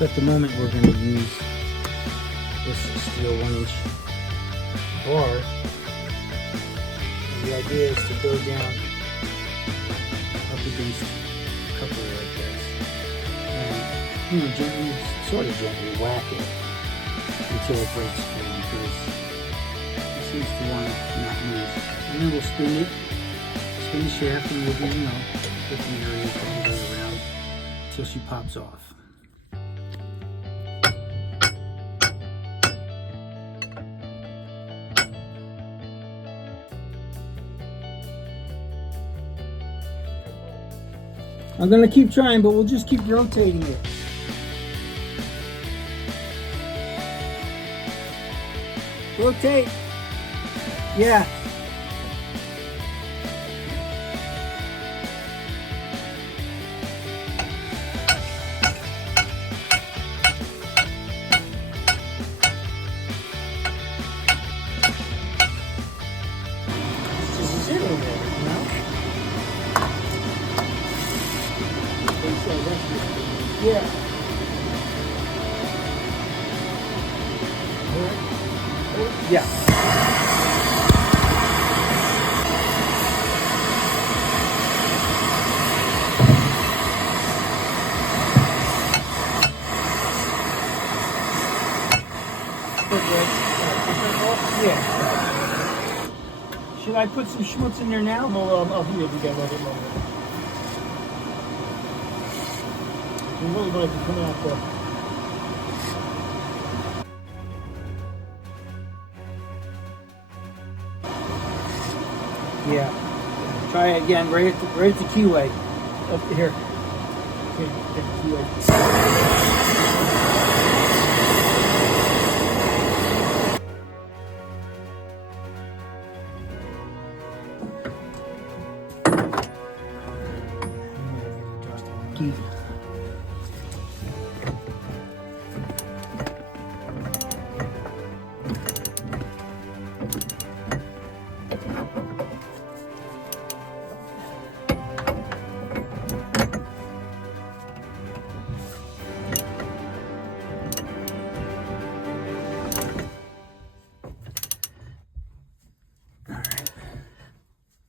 So at the moment we're going to use this steel 1-inch bar. And the idea is to go down up against a coupler like this. And gently, sort of gently whack it until it breaks free, because it seems to want to not move. And then we'll spin the shaft, and we'll do, different areas all the way around until she pops off. I'm gonna keep trying, but we'll just keep rotating it. Rotate. Yeah. This is it over there, Yeah. Yeah. Yeah. Should I put some schmutz in there now? No, I'll do it again a little bit longer. You really like to come out there. Yeah. Try it again, right at the keyway. Up here. Okay, get the keyway. Key.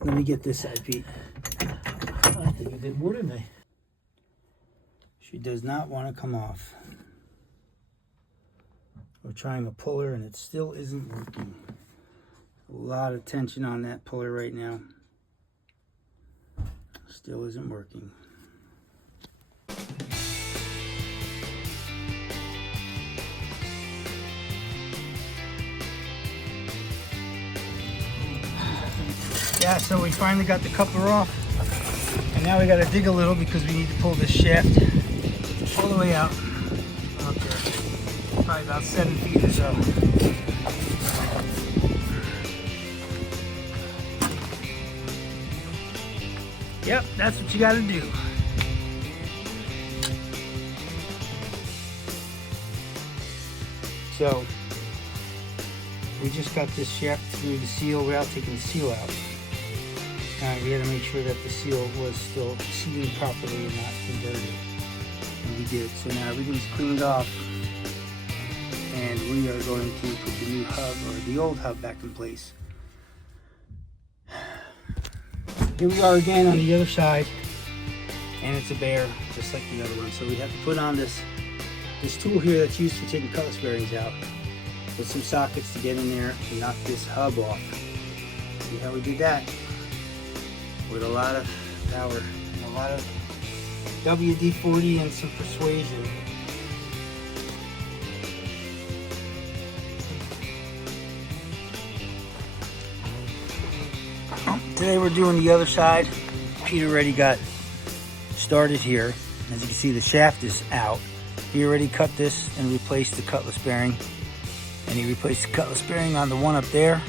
Let me get this side, Pete. I think you did more than me. She does not want to come off. We're trying to pull her and it still isn't working. A lot of tension on that puller right now. Still isn't working. Yeah, so we finally got the coupler off, and now we got to dig a little because we need to pull this shaft all the way out there, probably about 7 feet or so. Yep, that's what you got to do. So we just got this shaft through the seal without taking the seal out. We had to make sure that the seal was still seating properly and not converted. And we did. So now everything's cleaned off. And we are going to put the new hub, or the old hub, back in place. Here we are again on the other side. And it's a bear, just like the other one. So we have to put on this tool here that's used for taking cutlass bearings out, with some sockets to get in there and knock this hub off. See how we did that? With a lot of power and a lot of WD-40 and some persuasion. Today we're doing the other side. Pete already got started here. As you can see, the shaft is out. He already cut this and replaced the cutlass bearing. And he replaced the cutlass bearing on the one up there.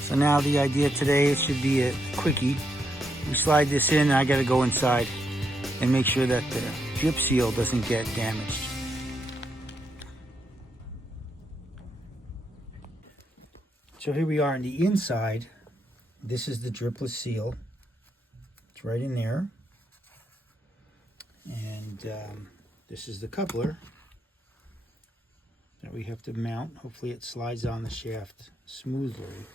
So now the idea today should be a quickie. We slide this in and I gotta go inside and make sure that the drip seal doesn't get damaged. So here we are on the inside. This is the dripless seal. It's right in there. And this is the coupler. that we have to mount. Hopefully it slides on the shaft smoothly.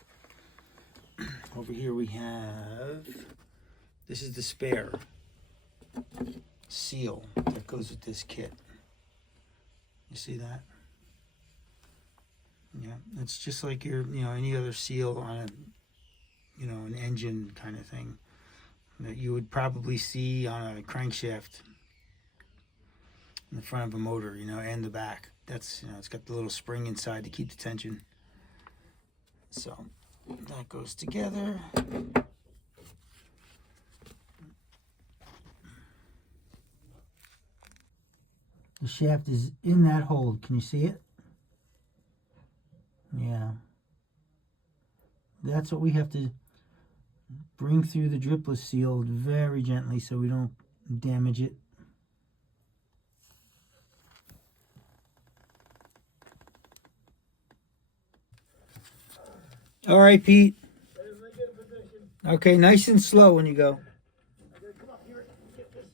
Over here we have, this is the spare seal that goes with this kit. You see that? Yeah, it's just like your, any other seal on a, an engine kind of thing that you would probably see on a crankshaft in the front of a motor, and the back. That's, it's got the little spring inside to keep the tension. So that goes together. The shaft is in that hole. Can you see it? Yeah. That's what we have to bring through the dripless seal very gently so we don't damage it. All right, Pete. Okay, nice and slow when you go. Come up here and get this.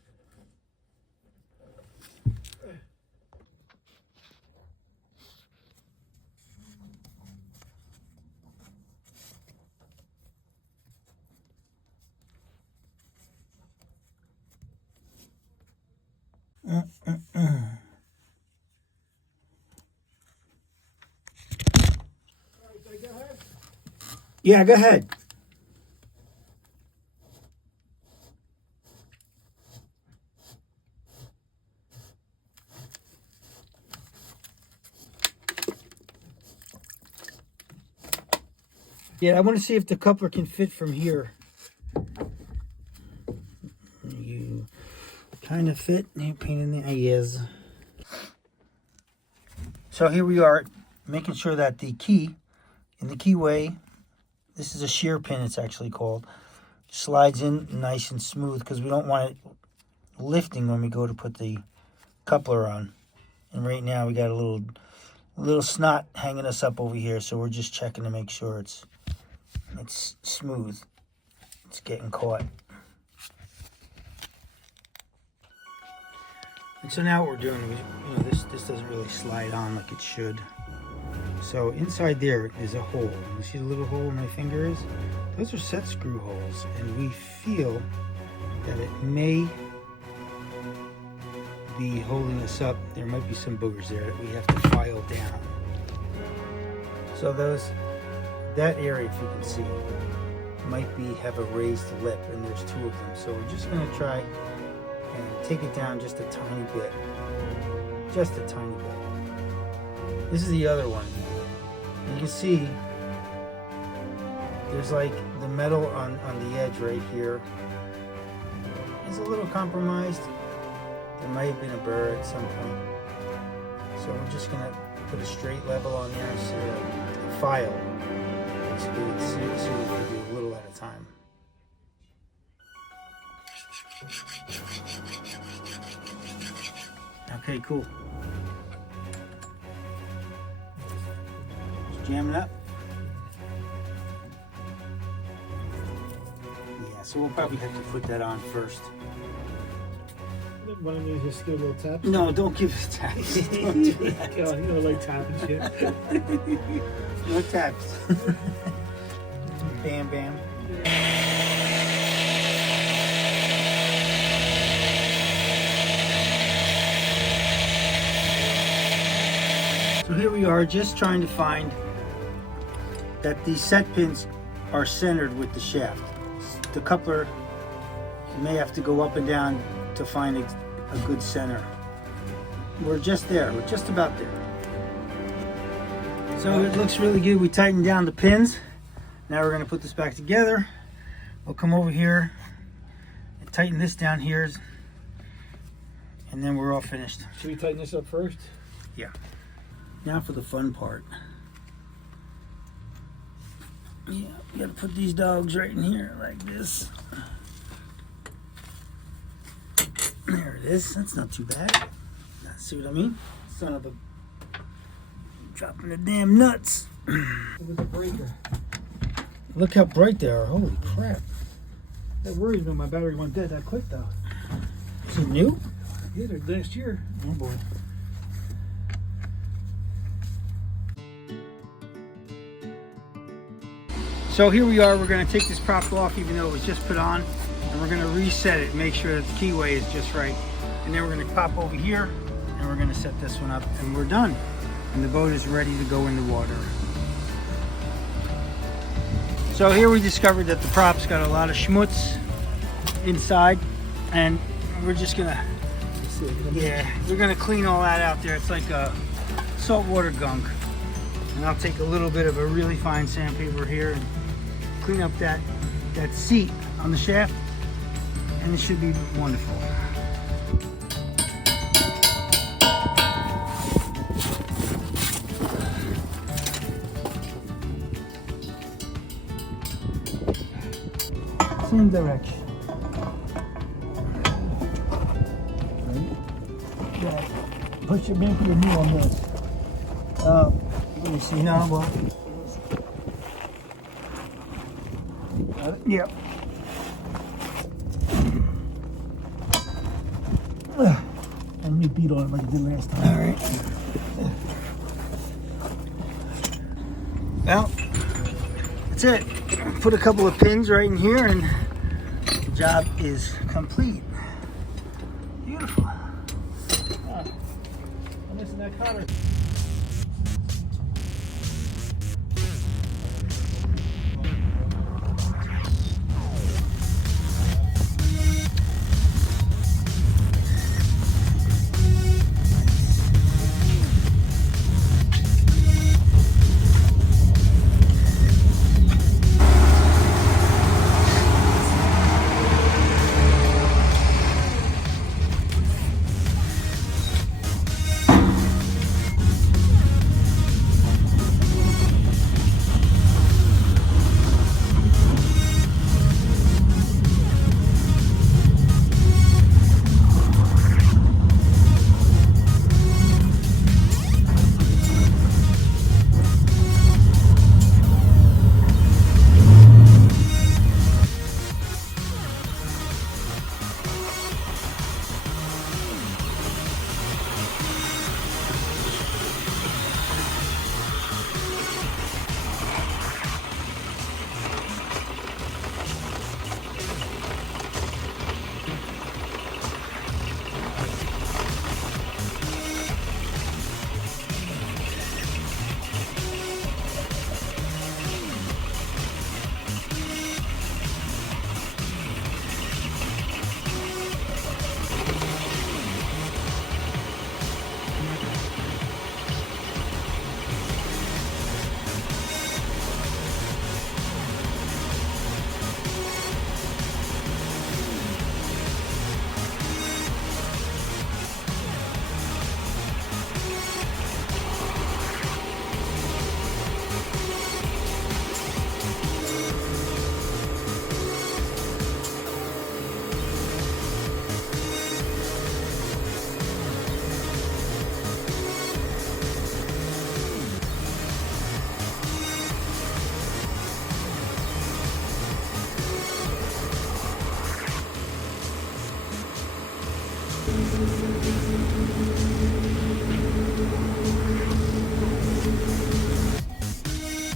Yeah, go ahead. Yeah, I want to see if the coupler can fit from here. You kind of fit. Pain in the ears. So here we are, making sure that the key in the keyway, this is a shear pin, it's actually called, slides in nice and smooth because we don't want it lifting when we go to put the coupler on. And right now we got a little snot hanging us up over here, so we're just checking to make sure it's smooth. It's getting caught. And so now what we're doing is, this doesn't really slide on like it should. So inside there is a hole. You see the little hole where my finger is? Those are set screw holes, and we feel that it may be holding us up. There might be some boogers there that we have to file down. So that area, if you can see, might have a raised lip, and there's two of them. So we're just going to try and take it down just a tiny bit. Just a tiny bit. This is the other one. And you can see there's like the metal on the edge right here is a little compromised. There might have been a burr at some point. So we're just going to put a straight level on there so that the file. So we do a little at a time. Okay, cool. Just jam it up. Yeah, so we'll probably have to put that on first. One of these just do a little tap. No, don't give us taps. Don't do that. You know, like tapping shit. No taps. Bam, bam. So here we are, just trying to find that these set pins are centered with the shaft. The coupler may have to go up and down to find a good center. We're just there. We're just about there. So it looks really good. We tightened down the pins. Now we're going to put this back together. We'll come over here and tighten this down here, and then we're all finished. Should we tighten this up first? Yeah. Now for the fun part. Yeah, we gotta put these dogs right in here like this. There it is. That's not too bad. See what I mean? Son of a... dropping the damn nuts. It was a breaker. Look how bright they are. Holy crap. That worries me. My battery went dead that quick, though. Is it new? Yeah, they're last year. Oh boy. So here we are, we're gonna take this prop off even though it was just put on, and we're gonna reset it, make sure that the keyway is just right. And then we're gonna pop over here, and we're gonna set this one up, and we're done. And the boat is ready to go in the water. So here we discovered that the prop's got a lot of schmutz inside, and we're just gonna, we're gonna clean all that out there. It's like a saltwater gunk. And I'll take a little bit of a really fine sandpaper here and clean up that seat on the shaft, and it should be wonderful. Same direction. Yeah. Push your maybe your knee on this. Let me see now. Well, got it? Yep. And me beat on it like I did last time. All right. Well, that's it. Put a couple of pins right in here, and the job is complete. Beautiful. I'm missing that cutter.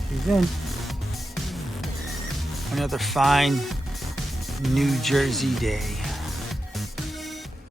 He's in. Another fine New Jersey day.